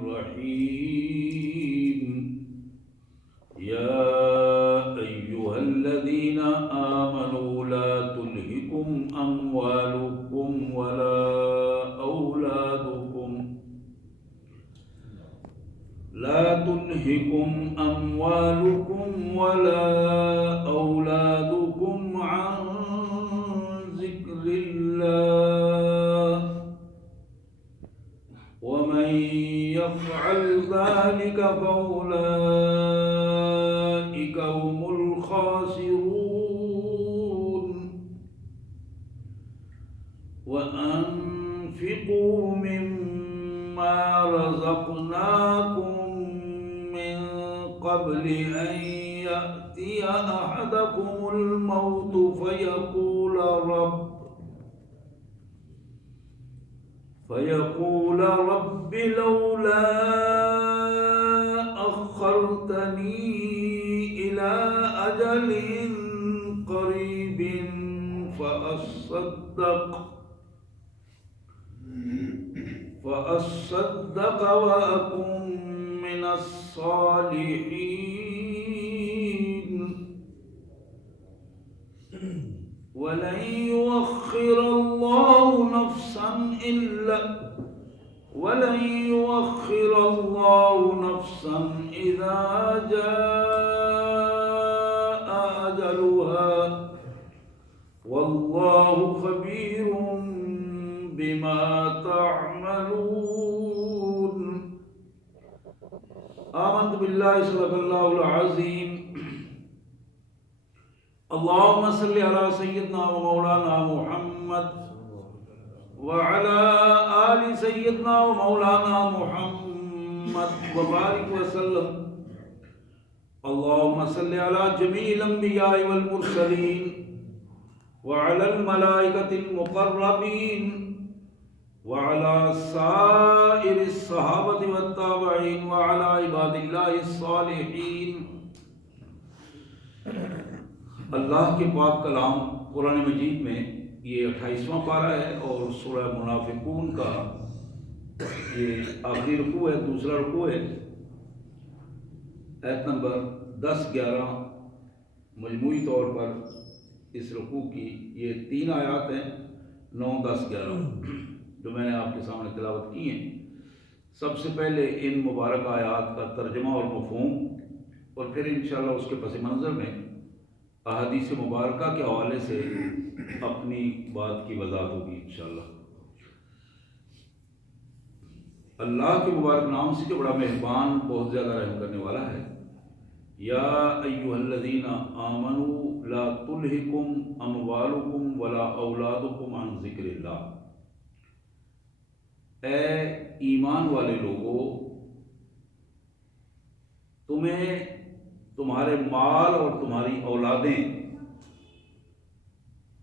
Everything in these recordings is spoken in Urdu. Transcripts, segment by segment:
الرحيم يا أيها الذين آمنوا لا تلهكم أموالكم ولا أولادكم عن ذكر الله ومن يفعل ذلك فأولئك هم الخاسرون وأنفقوا مما رزقناكم قبل أن يأتي أحدكم الموت فيقول رب لولا أخرتني إلى أجل قريب فأصدق وأكن من الصالحين ولن يؤخر الله نفسا إذا جاء أجلها والله خبير بما تعملون آمنت بالله صدق الله العظيم اللهم صل على سيدنا ومولانا محمد وعلى آل سيدنا ومولانا محمد وبارك وسلم اللهم صل على جميع الأنبياء والمرسلين وعلى الملائكة المقربين وعلى سائر الصحابة والتابعين وعلى عباد الله الصالحين. اللہ کے پاک کلام قرآن مجید میں یہ 28واں پارہ ہے اور سورہ منافقون کا یہ آخری رکوع ہے، دوسرا رکوع ہے. آیت نمبر 10-11 مجموعی طور پر اس رکوع کی یہ 3 آیات ہیں، 9, 10, 11 جو میں نے آپ کے سامنے تلاوت کی ہیں. سب سے پہلے ان مبارک آیات کا ترجمہ اور مفہوم اور پھر انشاءاللہ اس کے پس منظر میں احادیث مبارکہ کے حوالے سے اپنی بات کی وضاحت ہوگی انشاءاللہ. اللہ کے مبارک نام سے جو بڑا مہربان، بہت زیادہ رحم کرنے والا ہے. یا ایھا الذین آمنوا لا تلہکم اموالکم ولا اولادکم عن ذکر اللہ. اے ایمان والے لوگوں، تمہیں تمہارے مال اور تمہاری اولادیں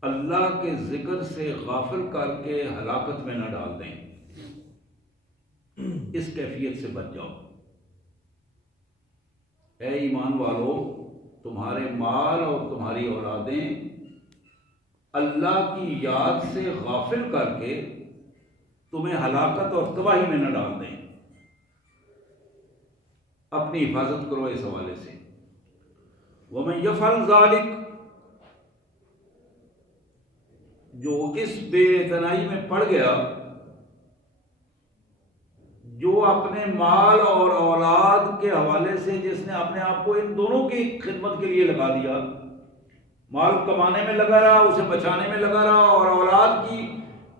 اللہ کے ذکر سے غافل کر کے ہلاکت میں نہ ڈال دیں. اس کیفیت سے بچ جاؤ. اے ایمان والو، تمہارے مال اور تمہاری اولادیں اللہ کی یاد سے غافل کر کے تمہیں ہلاکت اور تباہی میں نہ ڈال دیں. اپنی حفاظت کرو اس حوالے سے. وَمَن يَفْعَلْ ذَلِكَ، جو اس بے اعتنائی میں پڑ گیا، جو اپنے مال اور اولاد کے حوالے سے جس نے اپنے آپ کو ان دونوں کی خدمت کے لیے لگا دیا، مال کمانے میں لگا رہا، اسے بچانے میں لگا رہا اور اولاد کی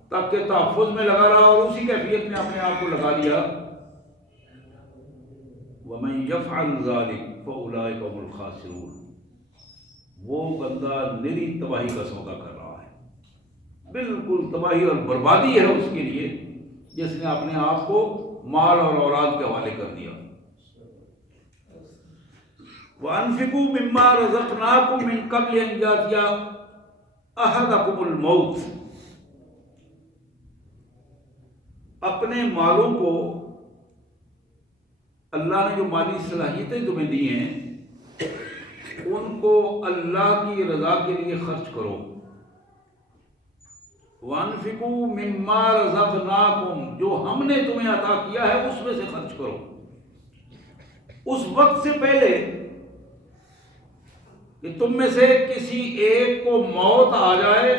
تک کے تحفظ میں لگا رہا اور اسی کیفیت میں اپنے آپ کو لگا دیا. وَمَن يَفْعَلْ ذَلِكَ فَأُولَٰئِكَ هُمُ الْخَاسِرُونَ. وہ بندہ نری تباہی کا سودا کر رہا ہے. بالکل تباہی اور بربادی ہے اس کے لیے جس نے اپنے آپ کو مال اور اولاد کے حوالے کر دیا. وَأَنفِقُوا مِمَّا رَزَقْنَاكُم مِّن قَبْلِ أَن يَأْتِيَ أَحَدَكُمُ الْمَوْتُ. اپنے مالوں کو، اللہ نے جو مالی صلاحیتیں تمہیں دی ہیں ان کو اللہ کی رضا کے لیے خرچ کرو. وَأَنفِقُوا مِمَّا رَزَقْنَاكُمْ، جو ہم نے تمہیں عطا کیا ہے اس میں سے خرچ کرو۔ اس وقت سے پہلے کہ تم میں سے کسی ایک کو موت آ جائے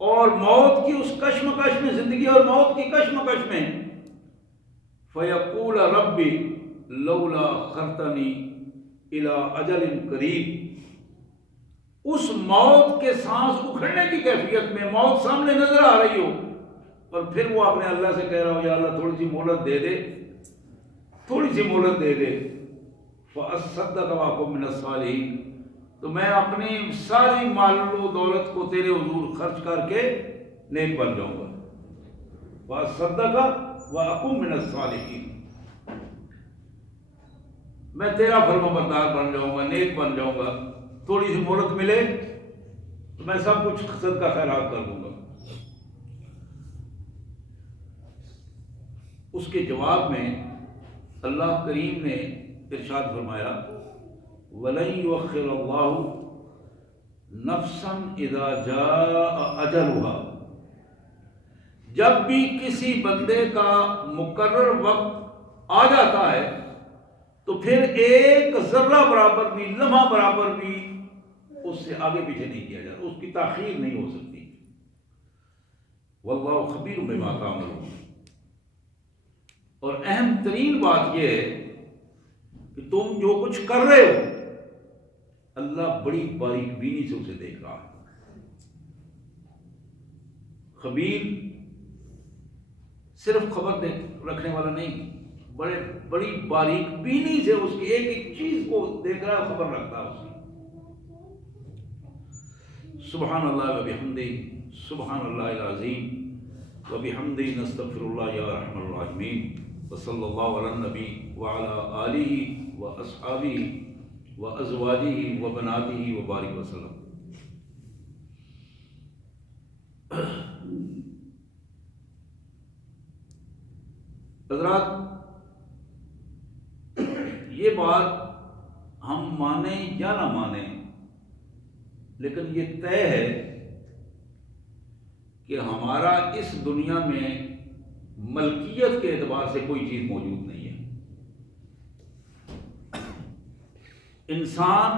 اور موت کی اس کشمکش میں، زندگی اور موت کی کشمکش میں، فَيَقُولَ رَبِّ لَوْلَا أَخَّرْتَنِي إِلَىٰ أَجَلٍ قَرِيبٍ، اس موت کے سانس اکھڑنے کی کیفیت میں موت سامنے نظر آ رہی ہو، اور پھر وہ اپنے اللہ سے کہہ رہا ہو یا اللہ تھوڑی سی مہلت دے دے، تھوڑی سی مہلت دے دے، فَأَصَّدَّقَ وَأَكُن مِّنَ الصَّالِحِينَ، تو میں اپنی ساری مال و دولت کو تیرے حضور خرچ کر کے نیک بن جاؤں گا۔ فَأَصَّدَّقَ وَأَكُن مِّنَ الصَّالِحِينَ، میں تیرا فرمانبردار بن جاؤں گا، نیک بن جاؤں گا، تھوڑی سی مہلت ملے تو میں سب کچھ صدقہ خیرات کر دوں گا۔ اس کے جواب میں اللہ کریم نے ارشاد فرمایا وَلَن يُؤَخِّرَ اللَّهُ نَفْسًا إِذَا جَاءَ أَجَلُهَا، جب بھی کسی بندے کا مقرر وقت آ جاتا ہے تو پھر ایک ذرہ برابر بھی، لمحہ برابر بھی اس سے آگے پیچھے نہیں کیا جاتا، اس کی تاخیر نہیں ہو سکتی۔ واللہ خبیر بما تعملون، اور اہم ترین بات یہ ہے کہ تم جو کچھ کر رہے ہو اللہ بڑی باریک بینی سے اسے دیکھ رہا ہے۔ خبیر صرف خبر رکھنے والا نہیں، بڑی باریک بینی سے اس کی ایک ایک چیز کو دیکھ رہا ہے، خبر رکھتا ہے اس کی۔ سبحان اللہ وبحمدہ، سبحان اللہ العظیم وبحمدہ، نستغفر اللہ یا ارحم الراحمین، وصلی اللہ علی النبی وعلی آلہ واصحابہ وازواجہ وبناتہ وبارک وسلم۔ حضرات، یہ بات ہم مانیں یا نہ مانیں، لیکن یہ طے ہے کہ ہمارا اس دنیا میں ملکیت کے اعتبار سے کوئی چیز موجود نہیں ہے۔ انسان،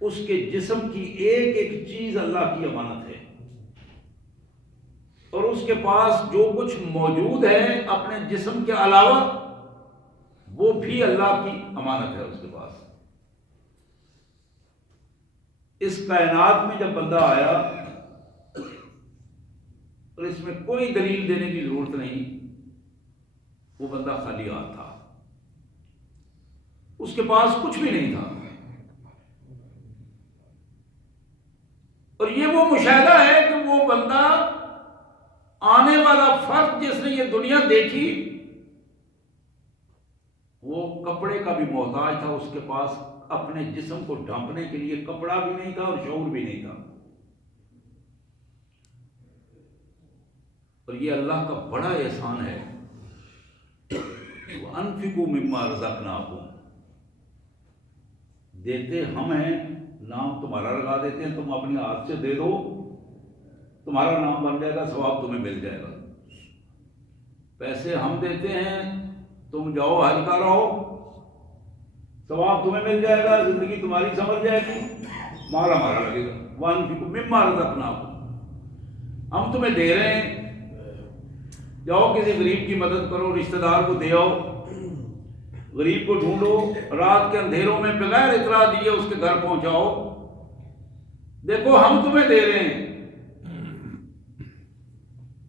اس کے جسم کی ایک ایک چیز اللہ کی امانت ہے، اور اس کے پاس جو کچھ موجود ہے اپنے جسم کے علاوہ وہ بھی اللہ کی امانت ہے اس کے پاس۔ اس کائنات میں جب بندہ آیا اور اس میں کوئی دلیل دینے کی ضرورت نہیں، وہ بندہ خالی ہاتھ تھا، اس کے پاس کچھ بھی نہیں تھا۔ اور یہ وہ مشاہدہ ہے کہ وہ بندہ، آنے والا فرد جس نے یہ دنیا دیکھی، وہ کپڑے کا بھی محتاج تھا، اس کے پاس اپنے جسم کو ڈھانپنے کے لیے کپڑا بھی نہیں تھا اور شعور بھی نہیں تھا۔ اور یہ اللہ کا بڑا احسان ہے۔ وَأَنفِقُوا مِمَّا رَزَقْنَاكُمْ، دیتے ہم ہیں، نام تمہارا لگا دیتے ہیں، تم اپنے ہاتھ سے دے دو، تمہارا نام بن جائے گا، ثواب تمہیں مل جائے گا۔ پیسے ہم دیتے ہیں، تم جاؤ ہلکا رہو، ثواب تمہیں مل جائے گا، زندگی تمہاری سنور جائے گی، مال ہمارا لگے گا۔ وَأَنفِقُوا مِمَّا رَزَقْنَاكُمْ، ہم تمہیں دے رہے ہیں، جاؤ کسی غریب کی مدد کرو، رشتہ دار کو دے آؤ، غریب کو ڈھونڈو، رات کے اندھیروں میں بغیر اطلاع دیے اس کے گھر پہنچاؤ، دیکھو ہم تمہیں دے رہے ہیں،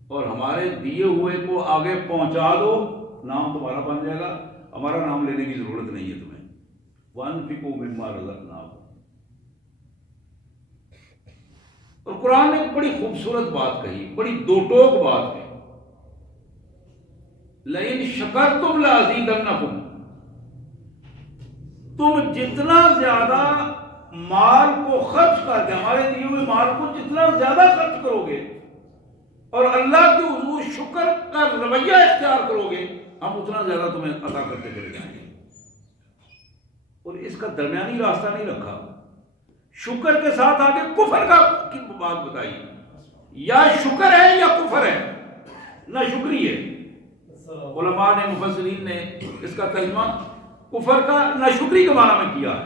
اور ہمارے دیے ہوئے کو آگے پہنچا دو، نام تمہارا بن جائے گا، ہمارا نام لینے کی ضرورت نہیں ہے تمہیں۔ وَأَنفِقُوا مِمَّا رَزَقْنَاكُمْ۔ اور قرآن نے ایک بڑی خوبصورت بات کہی، بڑی دو ٹوک بات ہے، لَإِن شَكَرْتُمْ لَأَزِيدَنَّكُمْ، تم جتنا زیادہ مال کو خرچ کر کے، ہمارے دیے ہوئے مال کو جتنا زیادہ خرچ کرو گے اور اللہ کے حضور شکر کا رویہ اختیار کرو گے، ہم اتنا زیادہ تمہیں عطا کرتے چلے جائیں گے۔ اور اس کا درمیانی راستہ نہیں رکھا شکر کے ساتھ آگے کفر کا کی بات بتائی، یا شکر ہے یا کفر ہے، نہ شکری ہے۔ علماء نے مفسرین نے اس کا ترجمہ کفر کا نہ شکری کے معنی میں کیا ہے،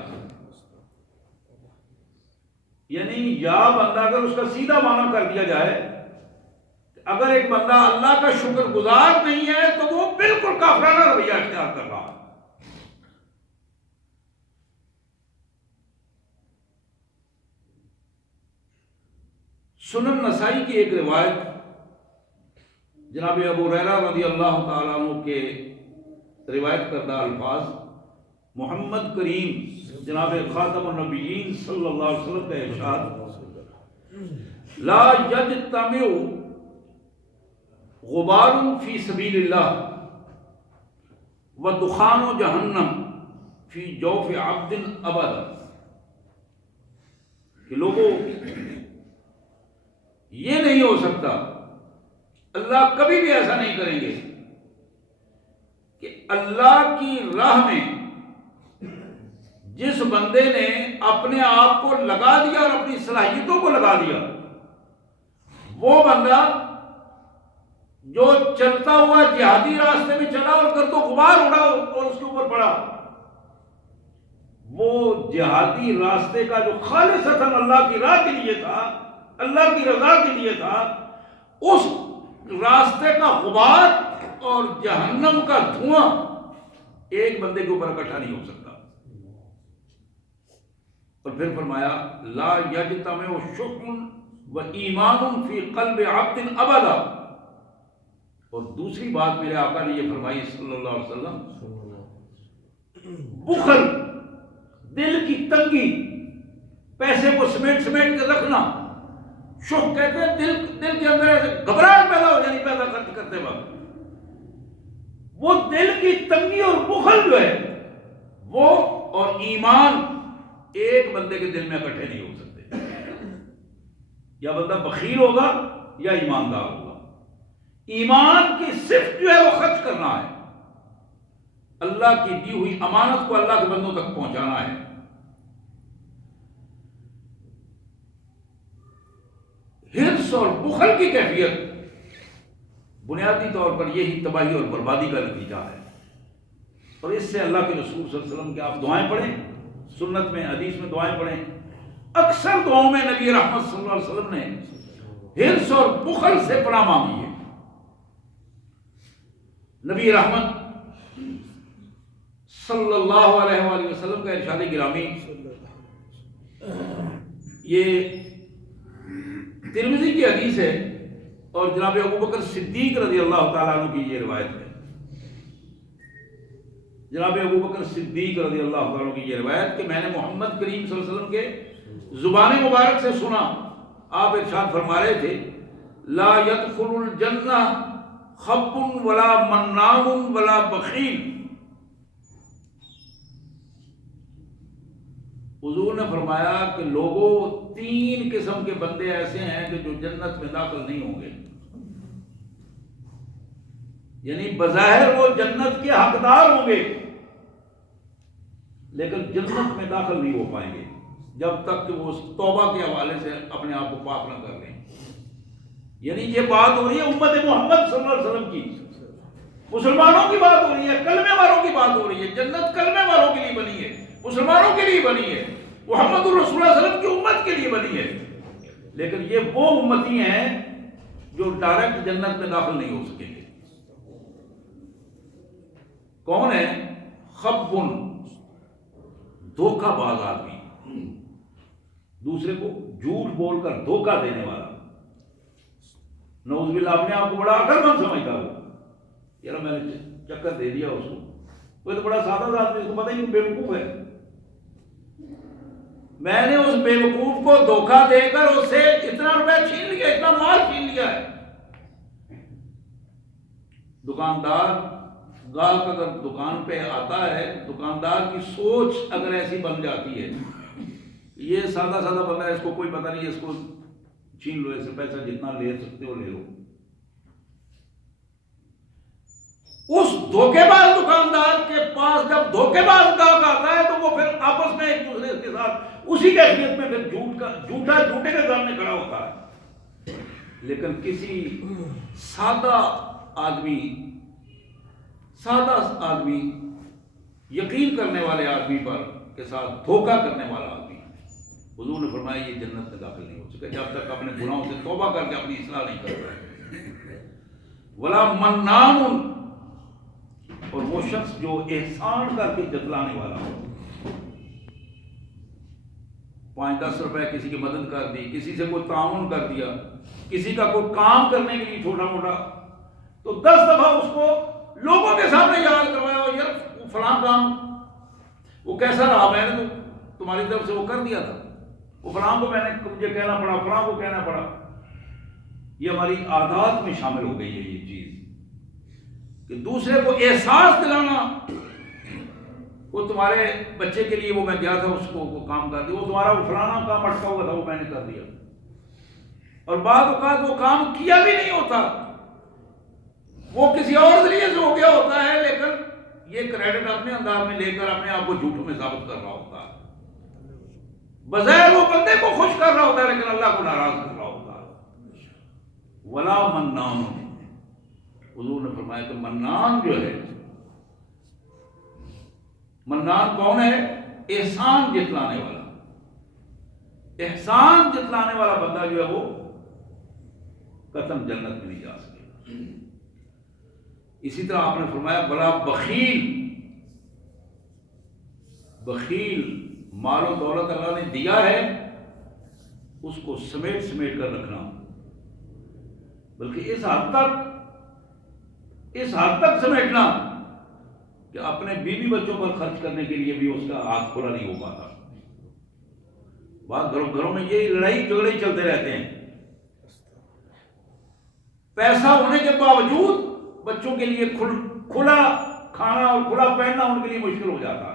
یعنی یا بندہ اگر اس کا سیدھا معنی کر دیا جائے، اگر ایک بندہ اللہ کا شکر گزار نہیں ہے تو وہ بالکل کافرانہ رویہ اختیار کر رہا ہے۔ سنن نسائی کی ایک روایت جناب ابو ہریرہ رضی اللہ تعالیٰ عنہ کے روایت کردہ الفاظ، محمد کریم جناب خاتم النبیین صلی اللہ علیہ وسلم کا ارشاد، لا یجتمع غبار فی سبیل اللہ ودخان جہنم فی جوف عبد ابدا، کہ لوگوں یہ نہیں ہو سکتا، اللہ کبھی بھی ایسا نہیں کریں گے کہ اللہ کی راہ میں جس بندے نے اپنے آپ کو لگا دیا اور اپنی صلاحیتوں کو لگا دیا، وہ بندہ جو چلتا ہوا جہادی راستے میں چلا اور گرد و غبار اڑا اور اس کے اوپر پڑا، وہ جہادی راستے کا جو خالصتاً اللہ کی راہ کے لیے تھا، اللہ کی رضا کے لیے تھا، اس راستے کا غبار اور جہنم کا دھواں ایک بندے کے اوپر اکٹھا نہیں ہو سکتا۔ اور پھر فرمایا لا یجتمع شکر و ایمان فی قلب عبد ابدا، اور دوسری بات میرے آقا نے یہ فرمائی صلی اللہ علیہ وسلم، بخل، دل کی تنگی، پیسے کو سمیٹ کے رکھنا، شوق کہتے ہیں دل کے اندر ایسے گھبراہٹ پیدا ہو جانی پیدا کرتے وقت، وہ دل کی تنگی اور بخل جو ہے وہ اور ایمان ایک بندے کے دل میں اکٹھے نہیں ہو سکتے، یا بندہ بخیل ہوگا یا ایماندار ہوگا۔ ایمان کی صفت جو ہے وہ خرچ کرنا ہے، اللہ کی دی ہوئی امانت کو اللہ کے بندوں تک پہنچانا ہے۔ حرص اور بخل کی کیفیت بنیادی طور پر یہی تباہی اور بربادی کا نتیجہ ہے، اور اس سے اللہ کے رسول صلی اللہ علیہ وسلم کے آپ دعائیں پڑھیں، سنت میں حدیث میں دعائیں پڑھیں، اکثر دعاؤں میں نبی رحمت صلی اللہ علیہ وسلم نے حرص اور بخل سے پناہ مانگی ہے۔ نبی رحمت صلی اللہ علیہ وآلہ وسلم کا ارشاد گرامی، یہ ترمذی کی حدیث ہے اور جناب ابو بکر صدیق رضی اللہ تعالیٰ عنہ کی یہ روایت ہے۔ جناب ابو بکر صدیق رضی اللہ تعالیٰ عنہ کی یہ روایت کہ میں نے محمد کریم صلی اللہ علیہ وسلم کے زبان مبارک سے سنا، آپ ارشاد فرما رہے تھے، لا يدخل الجنہ خب ولا منام ولا بخیل۔ حضور نے فرمایا کہ لوگوں تین قسم کے بندے ایسے ہیں کہ جو جنت میں داخل نہیں ہوں گے، یعنی بظاہر وہ جنت کے حقدار ہوں گے لیکن جنت میں داخل نہیں ہو پائیں گے جب تک کہ وہ توبہ کے حوالے سے اپنے آپ کو پاک نہ کر لیں۔ یعنی یہ بات ہو رہی ہے امت محمد صلی اللہ علیہ وسلم کی، مسلمانوں کی بات ہو رہی ہے، کلمے والوں کی بات ہو رہی ہے۔ جنت کلمے والوں کے لیے بنی ہے، مسلمانوں کے لیے بنی ہے، محمد الرسول صلی اللہ علیہ وسلم کی امت کے لیے بنی ہے، لیکن یہ وہ امتی ہیں جو ڈائریکٹ جنت میں داخل نہیں ہو سکیں گے۔ کون ہے؟ خبن، دھوکہ باز آدمی، دوسرے کو جھوٹ بول کر دھوکہ دینے والا، نعوذ باللہ اپنے آپ کو بڑا عقل مند سمجھتا ہو، یار میں نے چکر دے دیا اس کو، وہ تو بڑا سادہ آدمی، اس کو پتہ ہی بیوقوف ہے، میں نے اس بیوقوف کو دھوکہ دے کر اس سے اتنا روپے چھین لیا، اتنا مال چھین لیا ہے۔ دکاندار گاہک اگر دکان پہ آتا ہے، دکاندار کی سوچ اگر ایسی بن جاتی ہے، یہ سادہ بندہ ہے، اس کو کوئی پتہ نہیں، اس کو چھین لو، اس سے پیسہ جتنا لے سکتے ہو لے لو۔ اس دھوکے باز دکاندار کے پاس جب دھوکے باز گاہک آتا ہے تو وہ پھر آپس میں ایک دوسرے کے ساتھ اسی کیفیت میں پھر جھوٹے کے سامنے کھڑا ہوتا ہے. لیکن کسی سادہ آدمی یقین کرنے والے آدمی پر کے ساتھ دھوکہ کرنے والا آدمی، حضور نے فرمایا یہ جنت میں داخل نہیں ہو سکے جب تک اپنے گناہوں سے توبہ کر کے اپنی اصلاح نہیں کرتا ہے. ولا منان، اور وہ شخص جو احسان کر کے جتلانے والا ہو، 5-10 روپے کسی کی مدد کر دی، کسی سے کوئی تعاون کر دیا، کسی کا کوئی کام کرنے کے لیے چھوٹا موٹا، تو 10 دفعہ اس کو لوگوں کے سامنے یاد کروایا ہو، یار فلاں کام وہ کیسا رہا، میں نے تو تمہاری طرف سے وہ کر دیا تھا، وہ فلاں کو میں نے مجھے کہنا پڑا، فلاں کو کہنا پڑا. یہ ہماری عادات میں شامل ہو گئی ہے یہ چیز کہ دوسرے کو احساس دلانا، وہ تمہارے بچے کے لیے وہ میں گیا تھا، اس کو وہ کام کر دیا، وہ تمہارا وہ فلانا کام اٹکا ہوا تھا وہ میں نے کر دیا، اور بعض اوقات وہ کام کیا بھی نہیں ہوتا، وہ کسی اور ذریعے سے ہو گیا ہوتا ہے، لیکن یہ کریڈٹ اپنے انداز میں لے کر اپنے آپ کو جھوٹوں میں ثابت کر رہا ہوتا ہے. بظاہر وہ بندے کو خوش کر رہا ہوتا ہے لیکن اللہ کو ناراض کر رہا ہوتا ہے. ولا منان، حضور نے فرمایا کہ منان جو ہے، منان کون ہے؟ احسان جتلانے والا. احسان جتلانے والا بندہ جو ہے وہ قطعاً جنت میں نہیں جا سکے. اسی طرح آپ نے فرمایا بلا بخیل مال و دولت اللہ نے دیا ہے اس کو سمیٹ کر رکھنا، بلکہ اس حد تک سمیٹنا کہ اپنے بیوی بچوں پر خرچ کرنے کے لیے بھی اس کا ہاتھ کھلا نہیں ہو پاتا. بعض گھروں میں یہ لڑائی جھگڑے چلتے رہتے ہیں، پیسہ ہونے کے باوجود بچوں کے لیے کھلا کھانا اور کھلا پہننا ان کے لیے مشکل ہو جاتا ہے.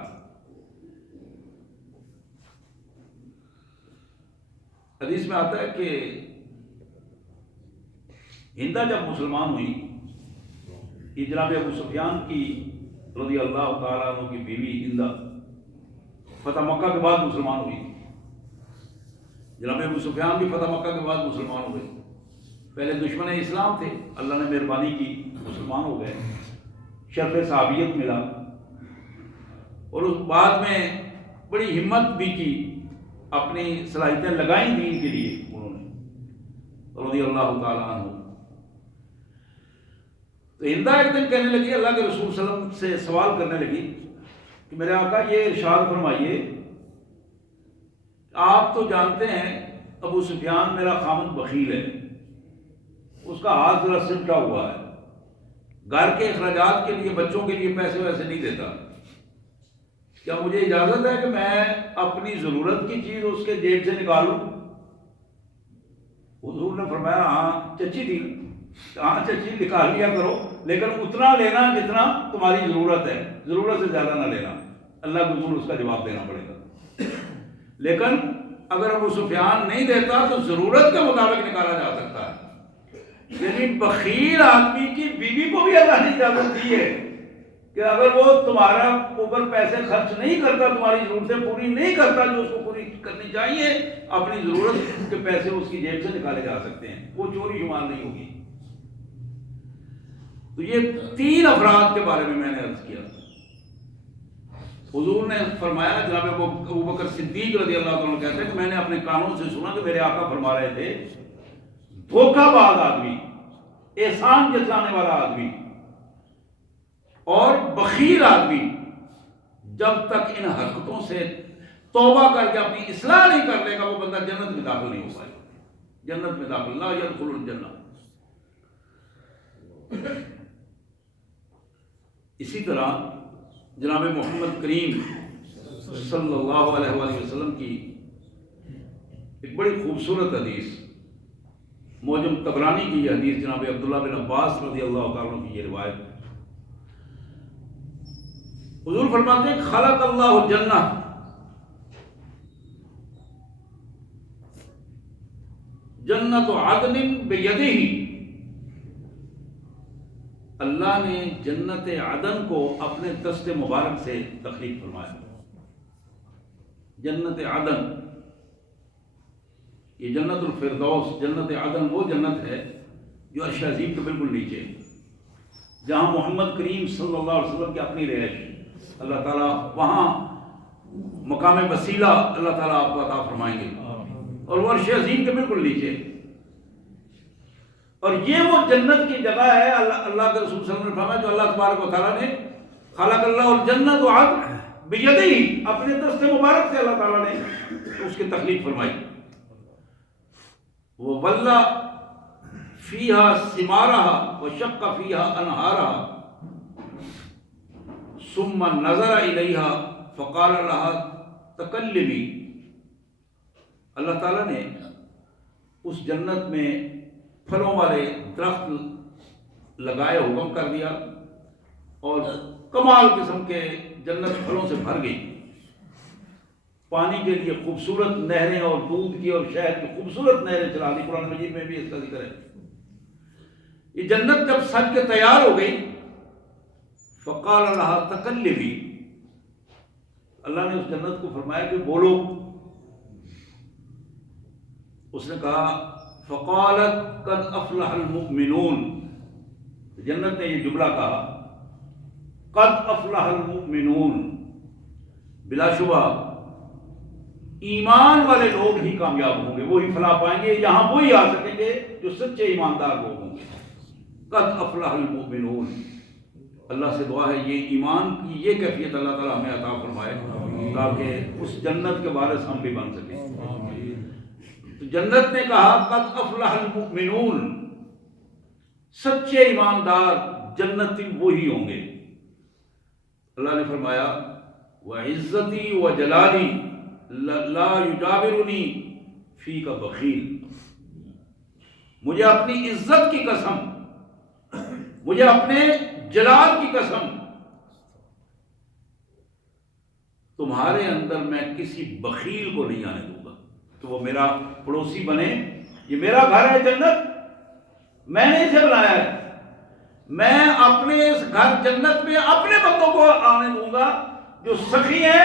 حدیث میں آتا ہے کہ ہندا جب مسلمان ہوئی، یہ جناب ابو سفیان کی رضی اللہ تعالیٰ عنہ کی بیوی ہندا فتح مکہ کے بعد مسلمان ہوئی. جناب ابو سفیان بھی فتح مکہ کے بعد مسلمان ہوئے. پہلے دشمن اسلام تھے، اللہ نے مہربانی کی مسلمان ہو گئے، شرف صحابیت ملا، اور اس بعد میں بڑی ہمت بھی کی، اپنی صلاحیتیں لگائیں دین کے لیے انہوں نے رضی اللہ تعالیٰ عنہ. تو ہندا ایک دن کہنے لگی، اللہ کے رسول صلی اللہ علیہ وسلم سے سوال کرنے لگی کہ میرے آقا یہ ارشاد فرمائیے، آپ تو جانتے ہیں ابو سفیان میرا خامد بخیل ہے، اس کا ہاتھ ذرا سمٹا ہوا ہے، گھر کے اخراجات کے لیے بچوں کے لیے پیسے ویسے نہیں دیتا، کیا مجھے اجازت ہے کہ میں اپنی ضرورت کی چیز اس کے جیب سے نکالوں؟ حضور نے فرمایا ہاں چچی تھی، ہاں چچی نکال لیا کرو، لیکن اتنا لینا جتنا تمہاری ضرورت ہے، ضرورت سے زیادہ نہ لینا، اللہ کو ضرور اس کا جواب دینا پڑے گا. لیکن اگر ابو سفیان نہیں دیتا تو ضرورت کے مطابق نکالا جا سکتا ہے. یعنی بخیل آدمی کی بیوی کو بھی اللہ نے اجازت دی ہے کہ اگر وہ تمہارا اوپر پیسے خرچ نہیں کرتا، تمہاری ضرورتیں پوری نہیں کرتا جو اس کو پوری کرنی چاہیے، اپنی ضرورت کے پیسے اس کی جیب سے نکالے جا سکتے ہیں، وہ چوری شمار نہیں ہوگی. تو یہ 3 افراد کے بارے میں نے عرض کیا. حضور نے فرمایا، جناب ابو بکر صدیق رضی اللہ عنہ کہتے ہیں کہ میں نے اپنے کانوں سے سنا کہ میرے آقا فرما رہے تھے دھوکہ باز آدمی، احسان جتلانے والا آدمی اور بخیل آدمی جب تک ان حرکتوں سے توبہ کر کے اپنی اصلاح نہیں کر لے گا وہ بندہ جنت میں داخل نہیں ہو پائے گا. جنت میں داخل لا يدخل الجنہ. اسی طرح جناب محمد کریم صلی اللہ علیہ وآلہ وسلم کی ایک بڑی خوبصورت حدیث، معجم طبرانی کی یہ حدیث، جناب عبداللہ بن عباس رضی اللہ تعالیٰ عنہ کی یہ روایت. حضور فرماتے ہیں خلق اللہ جنہ، جنت عدن بیدہ، اللہ نے جنت عدن کو اپنے دست مبارک سے تخلیق فرمایا. جنت عدن، یہ جنت الفردوس، جنت عدن وہ جنت ہے جو عرش عظیم کے بالکل نیچے ہے، جہاں محمد کریم صلی اللہ علیہ وسلم کی اپنی رہائش، اللہ تعالیٰ وہاں مقام وسیلہ اللہ تعالیٰ آپ کو عطا فرمائیں گے، اور وہ عرش عظیم کے بالکل نیچے ہے۔ اور یہ وہ جنت کی جگہ ہے، اللہ کے رسول صلی اللہ علیہ وسلم نے فرمایا، جو اللہ تبارک و تعالیٰ نے خلق اللہ الجنت وعدن بیدہ، اپنے دست مبارک سے اللہ تعالیٰ نے اس کی تخلیق فرمائی۔ وَوَلَّى فِيهَا ثِمَارَهَا وَشَقَّ فِيهَا أَنْهَارَهَا ثُمَّ نَظَرَ إِلَيْهَا فَقَالَ لَهَا تَكَلِّمِي۔ اللہ تعالیٰ نے اس جنت میں پھلوں والے درخت لگائے حکم کر دیا، اور کمال قسم کے جنت پھلوں سے بھر گئی، پانی کے لیے خوبصورت نہریں اور دودھ کی اور شہد کی خوبصورت نہریں چلا دی۔ قرآن مجید میں بھی اس کا ذکر ہے۔ یہ جنت جب سج کے تیار ہو گئی، فقال لها تکلمی، اللہ نے اس جنت کو فرمایا کہ بولو۔ اس نے کہا فقالت قد افلح المؤمنون، جنت نے یہ جملہ کہا قد افلح المؤمنون، بلا شبہ ایمان والے لوگ ہی کامیاب ہوں گے، وہی فلاح پائیں گے، یہاں وہی آ سکیں گے جو سچے ایماندار لوگ ہوں گے۔ قد افلح المؤمنون، اللہ سے دعا ہے یہ ایمان کی یہ کیفیت اللہ تعالیٰ ہمیں عطا فرمائے تاکہ اس جنت کے وارث ہم بھی بن سکیں۔ تو جنت نے کہا قد افلح المؤمنون، سچے ایماندار جنتی وہی ہوں گے۔ اللہ نے فرمایا وعزتی وجلالی لا یجاورنی فیک بخیل، مجھے اپنی عزت کی قسم، مجھے اپنے جلال کی قسم، تمہارے اندر میں کسی بخیل کو نہیں آنے دوں گا تو وہ میرا پڑوسی بنے۔ یہ میرا گھر ہے جنت، میں نے اسے بنایا ہے، میں اپنے اس گھر جنت میں اپنے بندوں کو آنے دوں گا جو سخی ہیں۔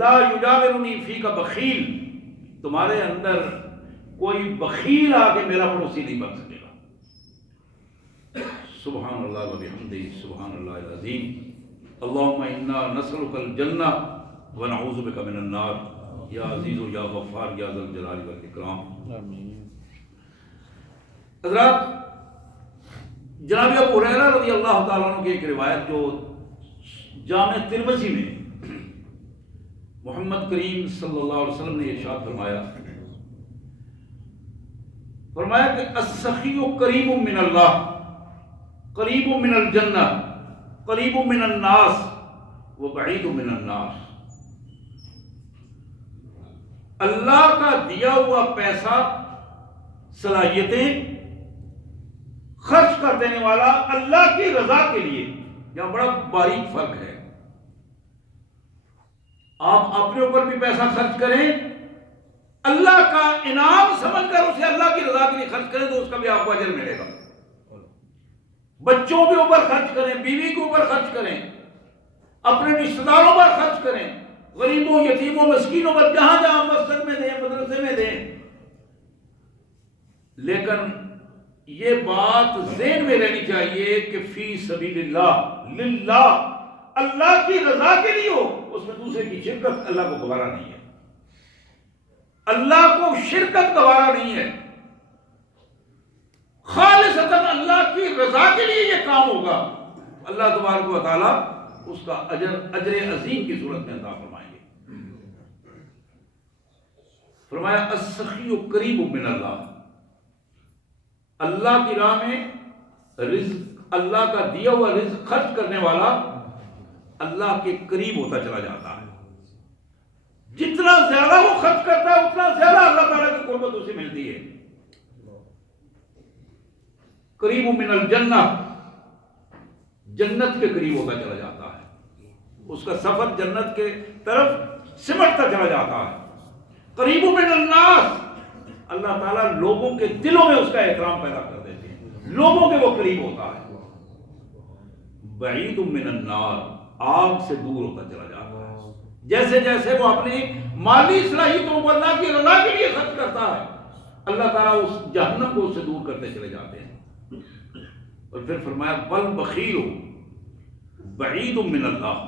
لا یجاورنی فیک بخیل، تمہارے اندر کوئی بخیل آ کے میرا پڑوسی نہیں بن سکے گا۔ سبحان اللہ و بحمدہ، سبحان اللہ العظیم۔ اللہم انا نسألک الجنہ ونعوذ بک من النار، یا عزیز و یا غفار یا ذا الجلال والاکرام۔ حضرات، جناب ابو ہریرہ رضی اللہ تعالیٰ عنہ کی ایک روایت جو جامع ترمذی میں محمد کریم صلی اللہ علیہ وسلم نے ارشاد فرمایا کہ السخی قریب من اللہ، قریب من الجنہ، قریب من الناس وبعید من الناس۔ اللہ کا دیا ہوا پیسہ، صلاحیتیں خرچ کر دینے والا اللہ کی رضا کے لیے، یہاں بڑا باریک فرق ہے۔ آپ اپنے اوپر بھی پیسہ خرچ کریں، اللہ کا انعام سمجھ کر اسے اللہ کی رضا کے لیے خرچ کریں تو اس کا بھی آپ کو اجر ملے گا۔ بچوں کے اوپر خرچ کریں، بیوی کے اوپر خرچ کریں، اپنے رشتہ داروں پر خرچ کریں، غریبوں، یتیموں، مسکینوں پر، جہاں جہاں مسجد میں دیں، مدرسے میں دیں، لیکن یہ بات ذہن میں رہنی چاہیے کہ فی سبیل اللہ، للہ، اللہ کی رضا کے لیے ہو، اس میں دوسرے کی شرکت اللہ کو گوارا نہیں ہے، اللہ کو شرکت گوارا نہیں ہے۔ خالصتاً اللہ کی رضا کے لیے یہ کام ہوگا، اللہ تبارک و تعالی اس کا اجر عظیم کی صورت میں عطا فرمائیں گے۔ فرمایا السخی قریب من اللہ، اللہ کی راہ میں رزق، اللہ کا دیا ہوا رزق خرچ کرنے والا اللہ کے قریب ہوتا چلا جاتا ہے۔ جتنا زیادہ وہ خرچ کرتا ہے اتنا زیادہ اللہ تعالیٰ کی قربت اسے ملتی ہے۔ قریب من الجنہ، جنت کے قریب ہوتا چلا جاتا ہے، اس کا سفر جنت کے طرف سمٹتا چلا جاتا ہے۔ قریب من الناس، اللہ تعالیٰ لوگوں کے دلوں میں اس کا احترام پیدا کر دیتے ہیں، لوگوں کے وہ قریب ہوتا ہے۔ بعید من النار، آگ سے دور ہوتا چلا جاتا ہے۔ جیسے جیسے وہ اپنی مالی صلاحیتوں کو اللہ کی رضا کے لیے خرچ کرتا ہے، اللہ تعالیٰ اس جہنم کو اس سے دور کرتے چلے جاتے ہیں۔ اور پھر فرمایا والبخیل بعید من اللہ،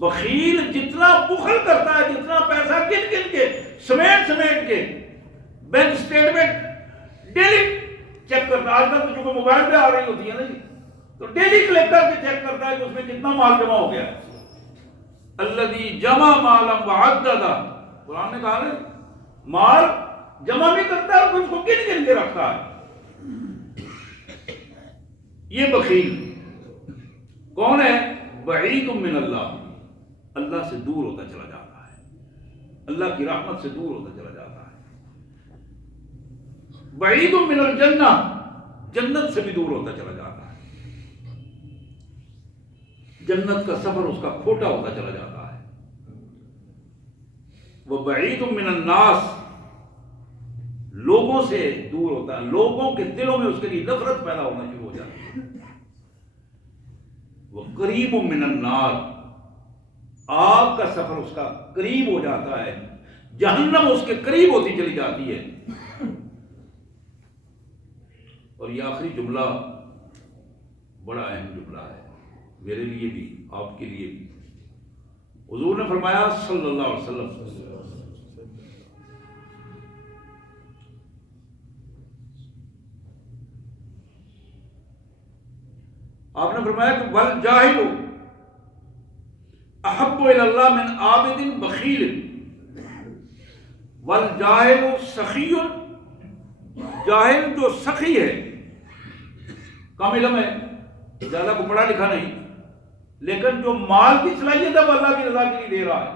بخیل جتنا بخل کرتا ہے، جتنا پیسہ گن گن کے سمیٹ سمیٹ کے بینک سٹیٹمنٹ ڈیلی چیک کرتا ہے، آج کل تو چونکہ موبائل پہ آ رہی ہوتی ہے نا جی، تو ڈیلی کلک کر کے چیک کرتا ہے کہ اس میں کتنا مال جمع ہو گیا ہے۔ الذی جمع مالا وعددا، قرآن نے کہا نا مال جمع بھی کرتا ہے اور پھر اس کو گن گن کے رکھتا ہے۔ یہ بخیل کون ہے؟ بعید من اللہ، اللہ سے دور ہوتا چلا جاتا ہے، اللہ کی رحمت سے دور ہوتا چلا جاتا ہے۔ بعید من الجنہ، جنت سے بھی دور ہوتا چلا جاتا ہے، جنت کا سفر اس کا کھوٹا ہوتا چلا جاتا ہے۔ وہ بعید من الناس، لوگوں سے دور ہوتا ہے، لوگوں کے دلوں میں اس کے لیے نفرت پیدا ہونا شروع ہو جاتی ہے۔ وہ قریب من النار، آگ کا سفر اس کا قریب ہو جاتا ہے، جہنم اس کے قریب ہوتی چلی جاتی ہے۔ اور یہ آخری جملہ بڑا اہم جملہ ہے میرے لیے بھی، آپ کے لیے بھی۔ حضور نے فرمایا صلی اللہ علیہ وسلم، آپ نے فرمایا کہ والجاہل احب الی اللہ من عابد بخیل، والجاہل سخی، جاہل جو سخی ہے، کم علم ہے، زیادہ کو پڑھا لکھا نہیں، لیکن جو مال کی صلاحیت ہے وہ اللہ کی رضا کے لیے دے رہا ہے۔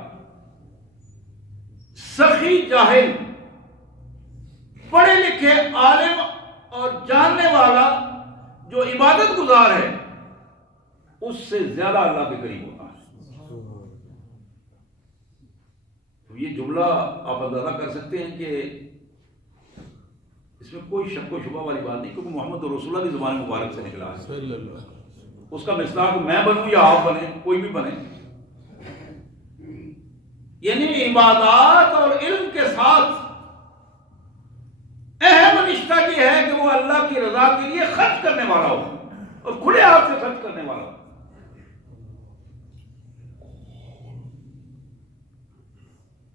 سخی جاہل، پڑھے لکھے عالم اور جاننے والا جو عبادت گزار ہے اس سے زیادہ اللہ کے قریب ہوتا ہے۔ تو یہ جملہ آپ اندازہ کر سکتے ہیں کہ اس میں کوئی شک و شبہ والی بات نہیں، کیونکہ محمد رسول اللہ کی زبان مبارک سے نکلا ہے۔ اس کا مصداق میں بنوں یا آپ بنے، کوئی بھی بنے، یعنی عبادات اور علم کے ساتھ اہم رشتہ یہ ہے کہ وہ اللہ کی رضا کے لیے خرچ کرنے والا ہو اور کھلے ہاتھ سے خرچ کرنے والا ہو۔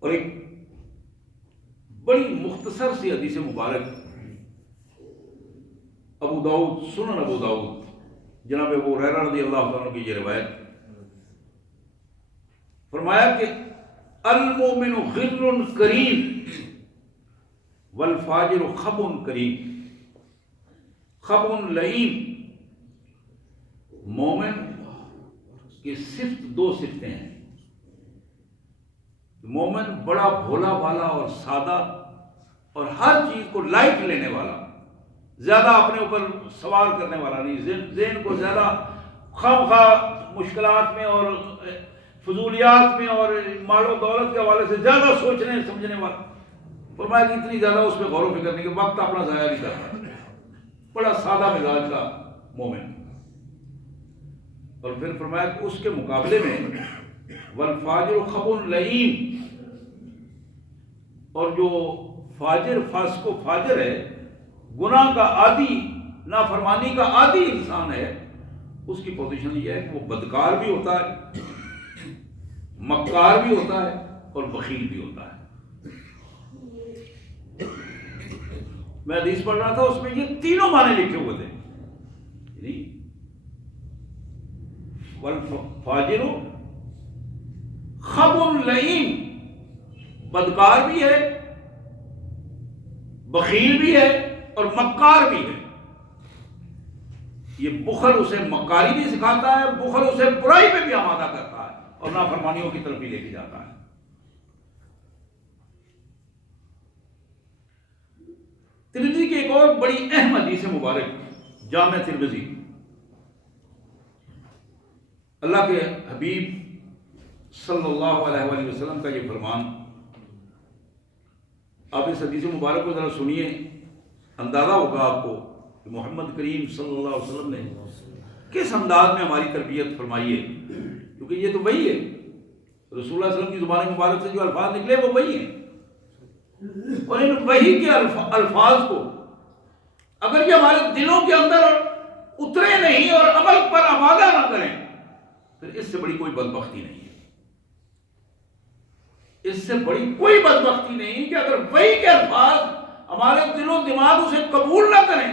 اور ایک بڑی مختصر سی حدیث مبارک ابو داؤد، سنن ابو داؤد، جناب ابو ہریرہ رضی اللہ عنہ کی یہ روایت، فرمایا کہ المؤمن غر کریم والفاجر خب کریم، خب لئیم، مومن کی صفت دو صفتیں ہیں، مومن بڑا بھولا بالا اور سادہ اور ہر چیز کو لائٹ لینے والا، زیادہ اپنے اوپر سوار کرنے والا نہیں، ذہن کو زیادہ خواہ مشکلات میں اور فضولیات میں اور مال و دولت کے حوالے سے زیادہ سوچنے سمجھنے والا، فرمایا کہ اتنی زیادہ اس پہ غور و فکر نہیں کہ وقت اپنا ضائع نہیں کرتا، بڑا سادہ مزاج کا مومن۔ اور پھر فرمایا کہ اس کے مقابلے میں والفاجر خب لئیم، اور جو فاجر، فاسق و فاجر ہے، گناہ کا عادی، نافرمانی کا عادی انسان ہے، اس کی پوزیشن یہ ہے کہ وہ بدکار بھی ہوتا ہے، مکار بھی ہوتا ہے اور بخیل بھی ہوتا ہے۔ میں حدیث پڑھ رہا تھا، اس میں یہ تینوں معنی لکھے ہوئے تھے، والفاجر خب لئیم، بدکار بھی ہے، بخیل بھی ہے اور مکار بھی ہے۔ یہ بخل اسے مکاری بھی سکھاتا ہے، بخل اسے برائی پہ بھی آمادہ کرتا ہے اور نافرمانیوں کی طرف بھی لے کے جاتا ہے۔ ترمذی کی ایک اور بڑی اہم حدیث مبارک، جامع ترمذی، اللہ کے حبیب صلی اللہ علیہ وآلہ وسلم کا یہ فرمان، آپ اس حدیث مبارک کو ذرا سنیے، اندازہ ہوگا آپ کو کہ محمد کریم صلی اللہ علیہ وسلم نے کس انداز میں ہماری تربیت فرمائی ہے، کیونکہ یہ تو وہی ہے، رسول اللہ صلی اللہ علیہ وسلم کی زبان مبارک سے جو الفاظ نکلے وہ وہی ہیں، اور ان وہی کے الفاظ کو اگر یہ ہمارے دلوں کے اندر اترے نہیں اور عمل پر آمادہ نہ کریں، پھر اس سے بڑی کوئی بدبختی نہیں ہے، اس سے بڑی کوئی بدبختی نہیں کہ اگر وہی کے الفاظ ہمارے دل و دماغ اسے قبول نہ کریں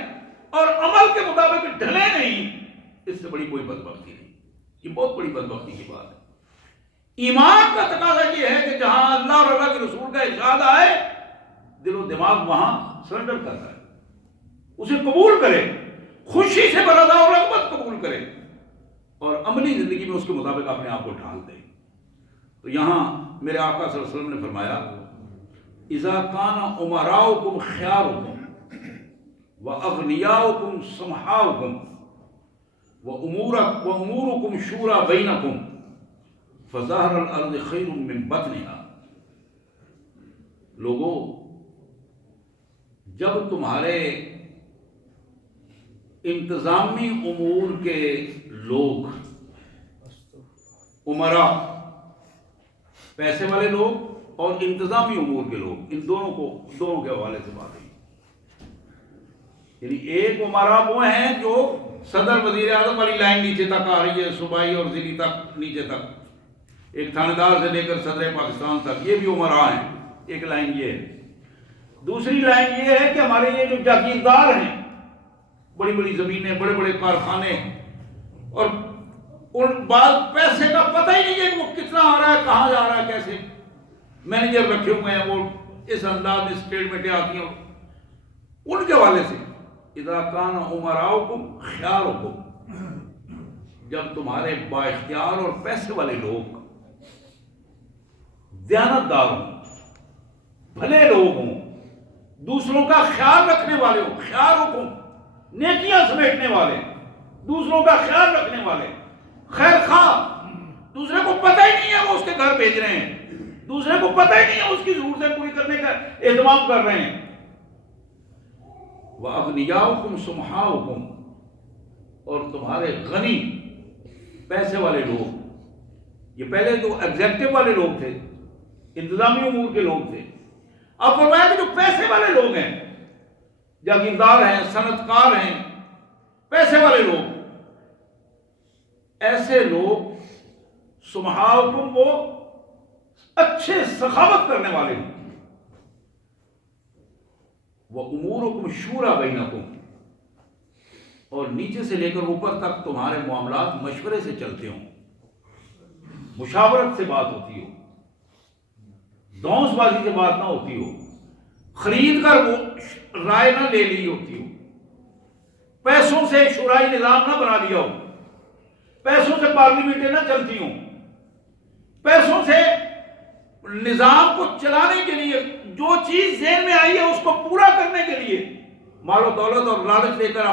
اور عمل کے مطابق ڈھلے نہیں، اس سے بڑی کوئی بدبختی نہیں۔ یہ بہت بڑی بدبختی کی بات ہے۔ ایمان کا تقاضا یہ ہے کہ جہاں اللہ اور اللہ کے رسول کا ارشاد آئے، دل و دماغ وہاں سرنڈر کرتا ہے، اسے قبول کرے، خوشی سے برضا اور رغبت قبول کرے، اور عملی زندگی میں اس کے مطابق اپنے آپ کو ڈھال دے۔ تو یہاں میرے آقا صلی اللہ علیہ وسلم نے فرمایا اذا کان امراؤکم خیارکم واغنیاؤکم سمحاؤکم وامورکم شورا بینکم فظاہر الارض خیر من بطنہا۔ لوگوں، جب تمہارے انتظامی امور کے لوگ، امراء پیسے والے لوگ اور انتظامی امور کے لوگ، ان دونوں کے حوالے سے بات ہے، یعنی ایک امراء وہ ہیں جو صدر وزیر اعظم والی لائن نیچے تک آ رہی ہے، صوبائی اور ضلعی تک نیچے تک، ایک تھانے دار سے لے کر صدر پاکستان تک، یہ بھی امراء ہیں، ایک لائن یہ ہے۔ دوسری لائن یہ ہے کہ ہمارے یہ جو جاگیردار ہیں، بڑی بڑی زمینیں، بڑے بڑے کارخانے، اور ان بعض پیسے کا پتہ ہی نہیں ہے کہ وہ کتنا آ رہا ہے، کہاں جا رہا ہے، کیسے مینیجر رکھے ہوئے ہیں، وہ اس انداز میں اسٹیٹمنٹیں آتی ہیں، ان کے حوالے سے اذا کان امراؤکم خیارکم، جب تمہارے با اختیار اور پیسے والے لوگ دیانتدار ہوں، بھلے لوگ ہوں، دوسروں کا خیال رکھنے والے ہوں، خیارکم نیکیاں سمیٹنے والے، دوسروں کا خیال رکھنے والے، خیر خواہ، دوسرے کو پتہ ہی نہیں ہے وہ اس کے گھر بھیج رہے ہیں، دوسرے کو پتہ ہی نہیں ہے اس کی ضرورتیں پوری کرنے کا اہتمام کر رہے ہیں، وَأَغْنِيَاؤُكُمْ سُمْحَاؤُكُمْ، اور تمہارے غنی پیسے والے لوگ، یہ پہلے تو ایگزیکٹو والے لوگ تھے، انتظامی امور کے لوگ تھے، اب فرمایا کہ جو پیسے والے لوگ ہیں، جاگیردار ہیں، صنعت کار ہیں، پیسے والے لوگ، ایسے لوگ سمحاؤکم، وہ اچھے سخاوت کرنے والے ہیں، وامورکم شورا بینکم، اور نیچے سے لے کر اوپر تک تمہارے معاملات مشورے سے چلتے ہوں، مشاورت سے بات ہوتی ہو، دونس بازی سے بات نہ ہوتی ہو، خرید کر وہ رائے نہ لے لی ہوتی ہو، پیسوں سے شورائی نظام نہ بنا لیا ہو، پیسوں سے پارلیمنٹیں نہ چلتی ہوں، پیسوں سے نظام کو چلانے کے لیے جو چیز ذہن میں آئی ہے اس کو پورا کرنے کے لیے مال و دولت اور لالچ دے کر